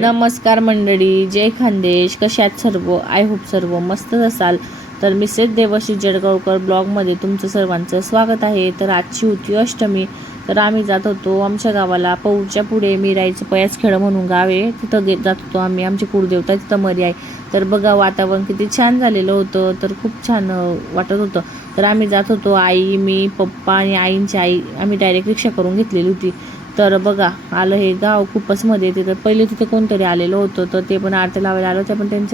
नमस्कार मंडळी, जय खानदेश. कशात सर्व? आय होप सर्व मस्तच असाल. तर मिसेस देवश्री जळगावकर ब्लॉगमध्ये तुमचं सर्वांचं स्वागत आहे. तर आजची होती अष्टमी. तर आम्ही जात होतो आमच्या गावाला. पौरच्या पुढे मिराईचं पयासखेड म्हणून गाव आहे, तिथं जात होतो आम्ही. आमची कुळदेवता तिथं मरी आहे. तर बघा वातावरण किती छान झालेलं होतं. तर खूप छान वाटत होतं. तर आम्ही जात होतो, आई, मी, पप्पा आणि आईंची आई. आम्ही डायरेक्ट रिक्षा करून घेतलेली होती. तर बघा आलं हे गाव खूपच मध्ये येते. तर पहिले तिथे कोणतरी आलेलं होतं, तर ते पण आरती लावायला आलं होतं, पण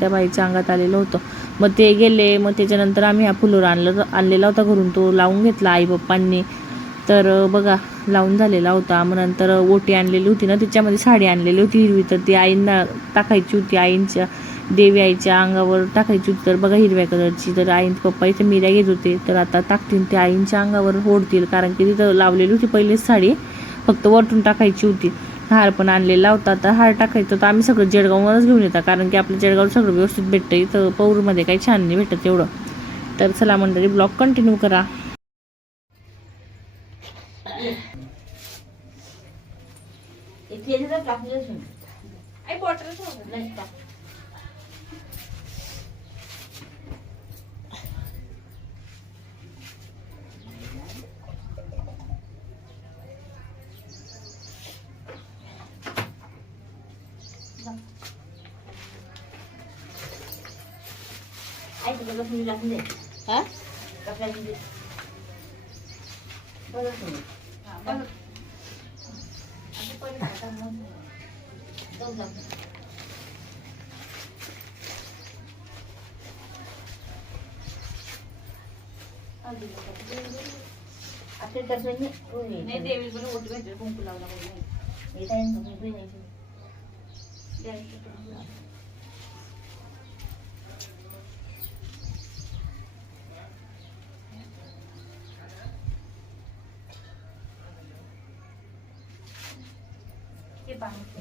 त्या बाईच्या अंगात आलेलं होतं. मग ते गेले. मग त्याच्यानंतर आम्ही हा फुलोर आणलेला होता घरून, तो लावून घेतला आई पप्पांनी. तर बघा लावून झालेला होता. मग नंतर ओटी आणलेली होती ना, त्याच्यामध्ये साडी आणलेली होती हिरवी, तर ती आईंना टाकायची होती. आईंच्या देवी आईच्या अंगावर टाकायची होती. तर बघा हिरव्या कलरची. तर आई पप्पा इथे मिऱ्या घेत होते, तर आता टाकतील ते आईंच्या अंगावर ओढतील, कारण की तिथं लावलेली होती पहिलेच साडी, फक्त वरतून टाकायची होती. हार पण आणलेला होता. तर हार टाकायचं तर आम्ही सगळं जळगावमध्येच घेऊन येतात, कारण की आपल्या जळगाव सगळं व्यवस्थित भेटतं. इथं पौरमध्ये काही छान नाही भेटत एवढं. तर चला मंडळी, ब्लॉग कंटिन्यू करा. देवी पण ओटी भेटले, कुंकू लावला ते पाणी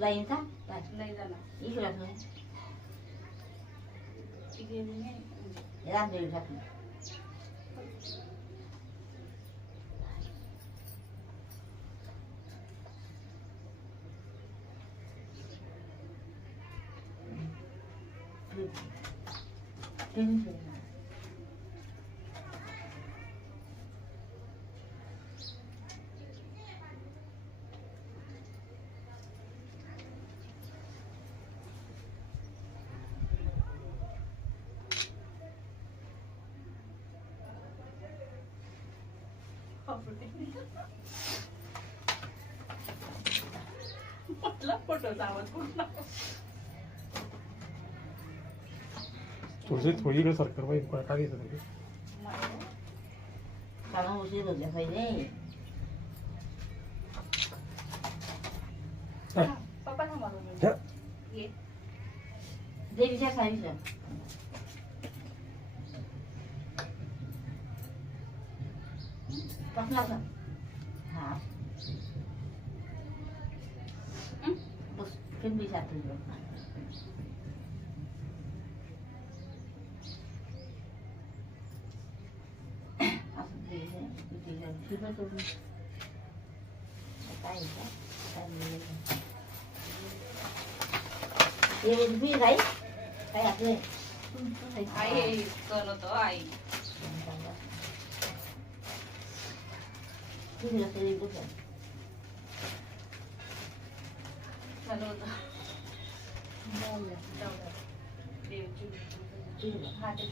लाईन का नाही झाला इकडं रामदेवी टाकून थोडी इकडे सरकार पाहिजे काय येतं काना उशीर होत्या पाहिजे. पप्पा थांबा देवीच्या साईडला टाकला का? हा बस किंबी जाते मी काय काय आपले आई करत आई झालं होतं. जाऊ द्या. देवची हा ते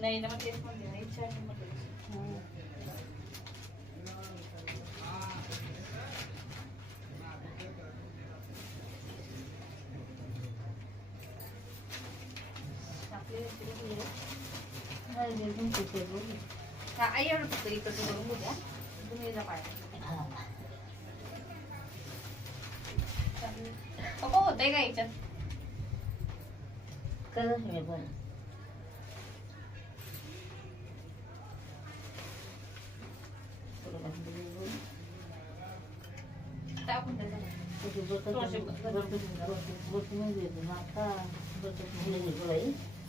नाही ना, मग तेच म्हणते ना, इच्छा आहे मग त्याची. आपली रेसिपी आहे. हा, आई एवढं फक्त इकडचं करून बघूया. तुम्ही जा पाहिजे पप्पा होतंय का याच्यात? टाकून द्या.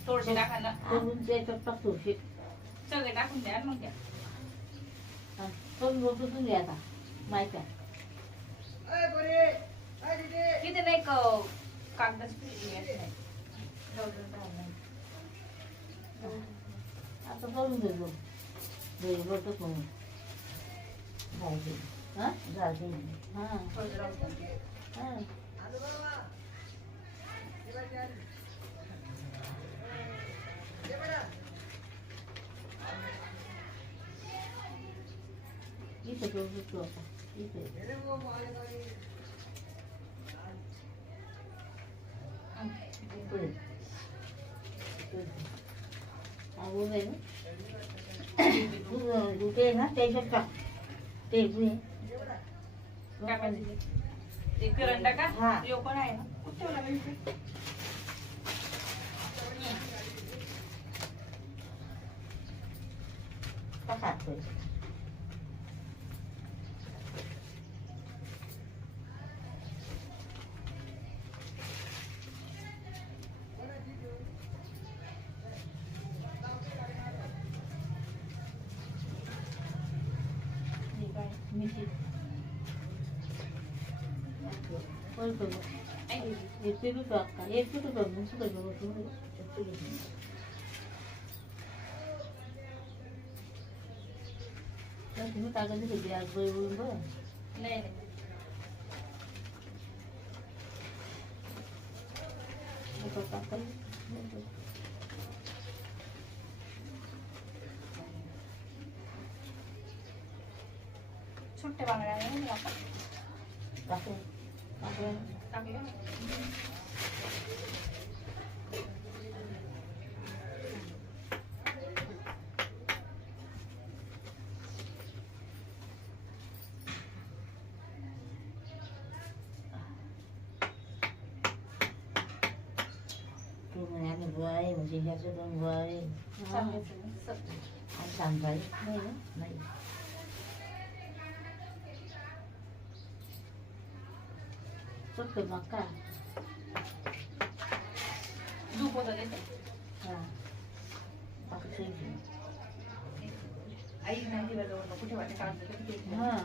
थोडीशी टाका ना. सगळे टाकून द्या मग द्या. तिथे नाही कागदाच आता करून देतो झाले हां हां इथे करू आता इथे ते ना त्याच्यात टाक ते ते करंटा का? हा. यो पण आहे ना. कुठे ठेवला बाई? टाका मिशी येते तू टाका येते तू बघ सुद्धा तुम्ही टाकायचं कधी आज बोलून बघ नाही छोट्या बांगड्या नाही ना आपण टाकल्या. बुवाई म्हणजे ह्याचं दोन बुवाई आणि सांगाय नाही नाही फक्त मग काय झोप होतं देते. हां बाकी आई नाही दिवस जवळ कुठे वाटते काढतो. हां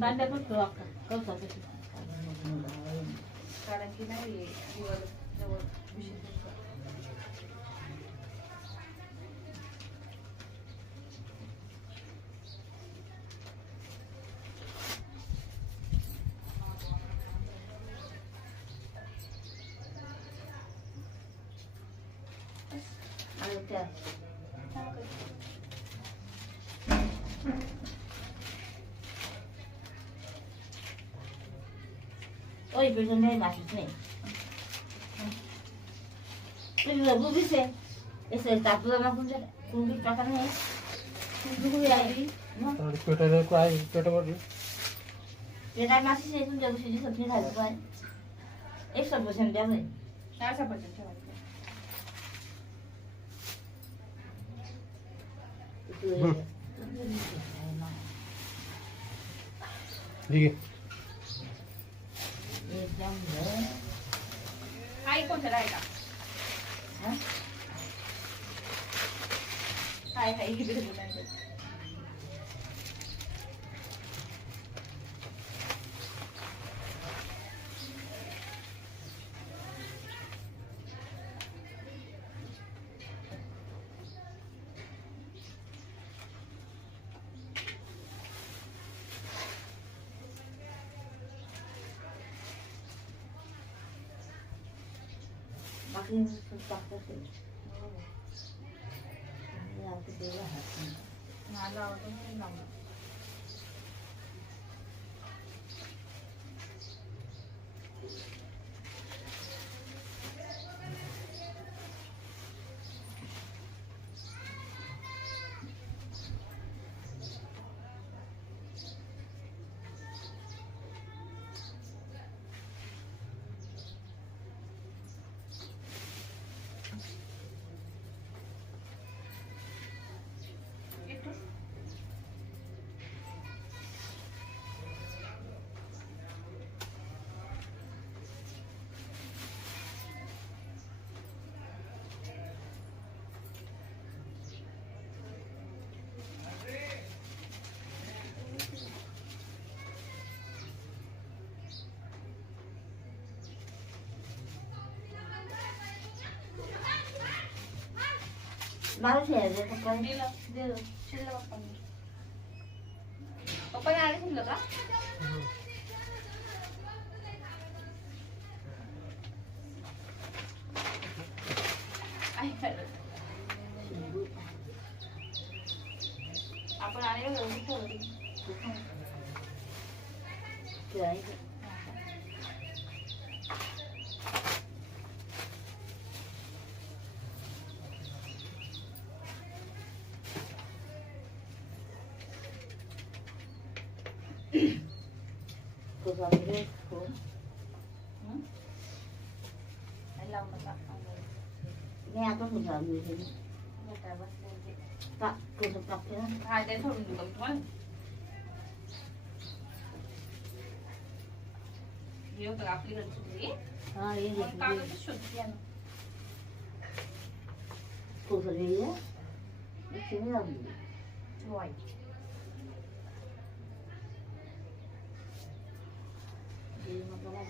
कांद्या पण कसा कारण की नाही दिवस जवळ विषय आणि त्या ओय पेशंट नाही माहित नाही तुझं बुबीच आहे असं टाकलं ना तुमच्या कुंडी टाका नाही कुंडी आली मग पेटावर काय पेटावर ते काय मासिक आहे तुमच्या गोष्टी दिसत नाही झालं काय 100% द्या नाही अशा पद्धतीने ठेवायचं. ठीक आहे. आई कोणतं आहे का? हाय हाय इकडे बोलायचं. बाकी टाकतात ते. आणि आता ते राहत नाही. मला आवडतं म्हणून लावलं. माणूस आहे रे, पप्पा. दिलं शिल्लक पप्पांनी. पप्पाने आले शिल्लक का? आई खरं. आपण आले ठेवलं. खेळायचं. तुझा म्हणजे फोन. लावून नका. नाही आता तुझा म्हणजे भेटायला बसले होते. तुझं टाकते ना. हा ते सोडून दिलं तुम्हाला. हे होतं आपली घरची. हा ये मग कागदच शोधते आहे ना. तुझं वेगळं लक्ष्मी लागली. वाई. मग बाबा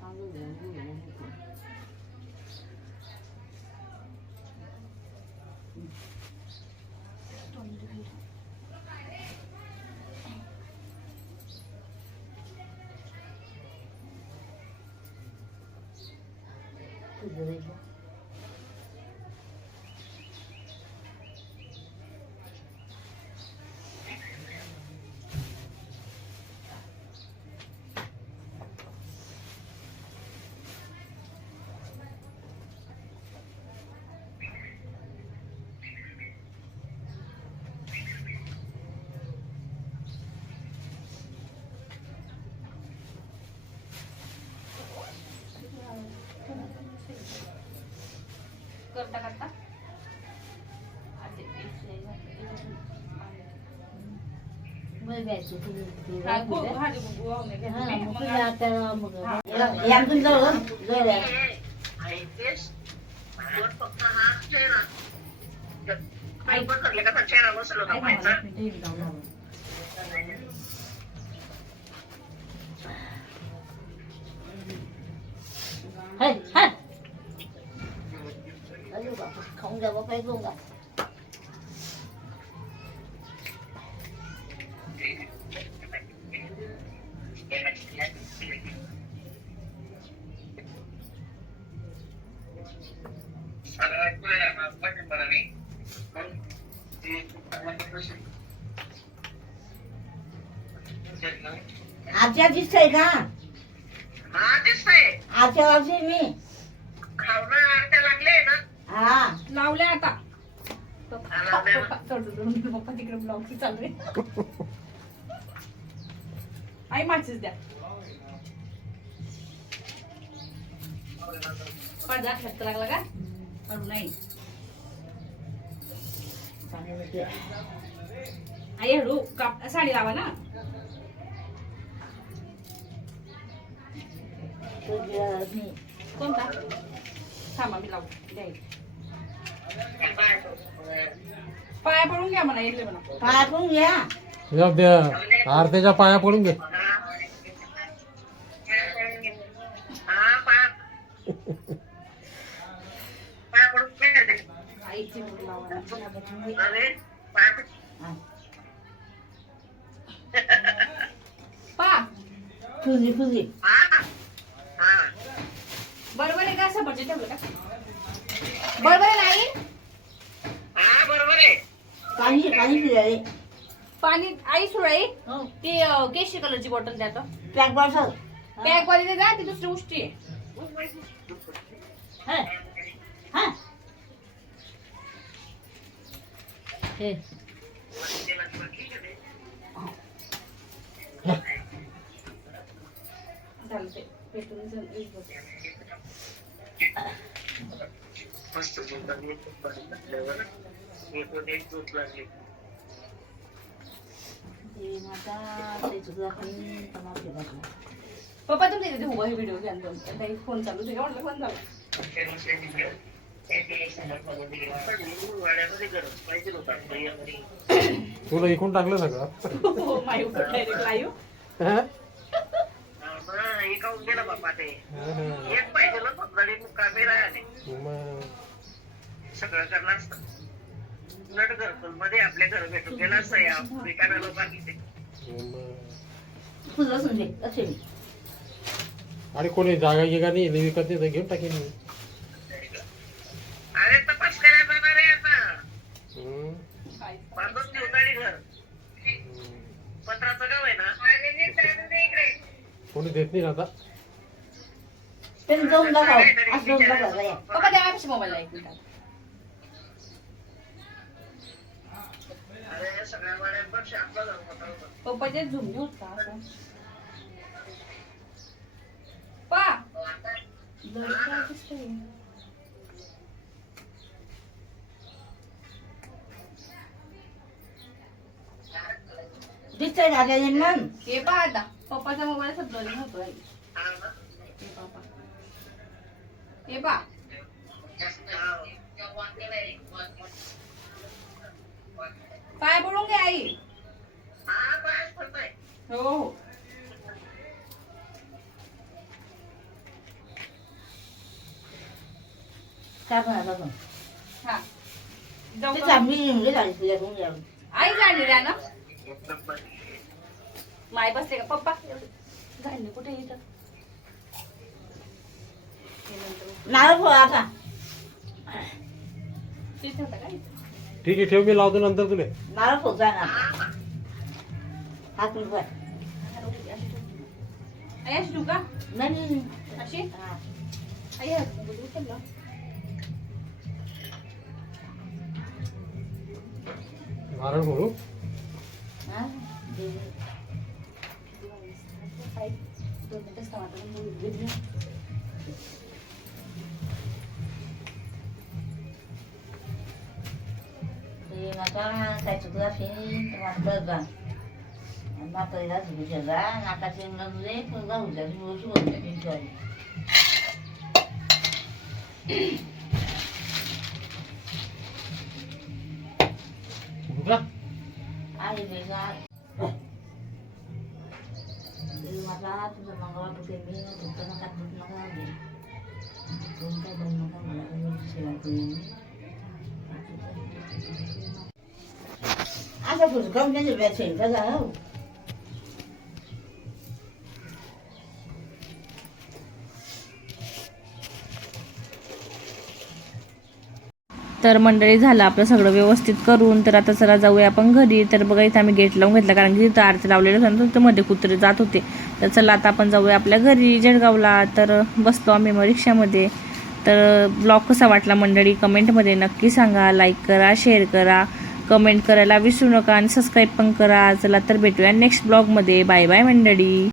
कांदे घेऊन तुझं वेगळं. करता करता मग घ्यायचं तुझं. हा भाजी वाहून घ्या. हा मग मग तुझ्या आता मग यातून जवळ जोड्या. हाय हाय अरे बापा खाऊन घ्या बापा घेऊन जा. आजच्या दिसतंय का? हा दिसतंय. आजच्या वर्षी मी खावणं अर्ध्या लागले ना. हा लावले आता. लावले ना. पप्पा तिकडे ब्लॉग चालू आहे. आई माचीच द्या. पडदा खर्च लागला का? पडू नाही. आई हळू काप साडी लावा ना. कोणता? थांबा मी लावू द्यायचं. पाया पडून घ्या म्हणा. येतले म्हणा. पाठवून घ्या. या द्या आरतीच्या पाया पडून घे. हा पाया पाया पडून घे. आईची मुलं लावा ना. अरे पाया पड. पा तुझी तुझी हा हा बरोबर आहे का? असं म्हणजे ठेवलं का? बरोबर आहे नाही हा बरोबर आहे. पाणी पाणी पिले पाणी आई सुराई हो ती केशरी कलरची बॉटल द्या पॅक बॉटल पॅक वाली दे जा ती दुसरी उष्टी आहे हा हा हे झालं ते पेटून झालं. मस्त बोलतात. म्हटल्यावर एकूण एक झोप लागली. ते माझा ते तुझा खाली टमाटर टाकला पप्पा तुमच्या इथे उभा व्हिडिओ घ्या दोन काही फोन चालू तुझ्या म्हटलं फोन चालू वाड्यामध्ये गरज पाहिजे होता. तुला इकून टाकलं सगळं हो माय डायरेक्ट लाईव्ह हा? हे खाऊन गेलं बापा ते. हा ना. एक पाहिजे ना फक्त मुक्कामी राहिले. मग सगळं करणार असतं. उलट घरकुल मध्ये आपल्या घर भेटून गेला असतं या विकायला बाकीचे. मग. तुझं समजे असे आणि कोणी जागा गिगा नाही विकत नाही तर घेऊन टाकेन मी. अरे तपास करायला जाणार आहे आता. हम्म. बांधून देऊ गाडी घर. पत्राचं गाव आहे ना. कोणी देत नाही ना आता. त्यांनी जाऊन दाखव असं जाऊन दाखव या पप्पा द्या माझ्या मोबाईलला एक मिनिट अरे सगळ्या वाड्यांपेक्षा आपला घर मोठा होता. पप्पाचे झुमले होत का असं पा दिसतंय ना त्या जन्मन हे पहा आता पप्पाचा मोबाईल सगळं होतो आई. हा ना? हे पहा हे पहा हा. पाय पडून घे आई हा, पायच पडतोय. हो हो काय पण आता पण हा जाऊ ते का? चांगली निघली झाली तुझ्या घेऊन जाऊन आई जाणली द्या ना एकदम भारी. माय बसते का पप्पा जाणली कुठे इथं हे नंतर नारळ फोड आता तिथे होता का इथं ठीक आहे ठेव मी लावतो नंतर तुला. नारळ फोड जा ना हात रुपये आई अशी ठेवू का नाही नाही अशी हा. आई उचललं नारळ म्हणू. हा? दे. दोन मिनिटं टमाटर ते नाका काय चुकला असेल तर मात्र जा म्हातारीला झुकूच्या जा नाकाचे नजरे पण जाऊ द्या वस्तू होऊ द्या त्यांची का? आहे वेगळा माझा तुझा मंगळवार होते मी फक्त नका दूध नका दे दोन काय दोन नका मला काही सेवा करून असं पुढं कम त्यांच्या व्यवसाय का जा हो तर मंडळी झालं आपलं सगळं व्यवस्थित करून तर आता चला जाऊया आपण घरी. तर बघा इथं आम्ही गेट लावून घेतला कारण की तिथं आरती लावलेलं होतं ना, तर मध्ये कुत्रे जात होते. तर चला आता आपण जाऊया आपल्या घरी जळगावला. तर बसलो आम्ही मग रिक्षामध्ये. तर ब्लॉग कसा वाटला मंडळी कमेंटमध्ये नक्की सांगा. लाईक करा, शेअर करा, कमेंट करायला विसरू नका आणि सबस्क्राईब पण करा. चला तर भेटूया नेक्स्ट ब्लॉगमध्ये. बाय बाय मंडळी.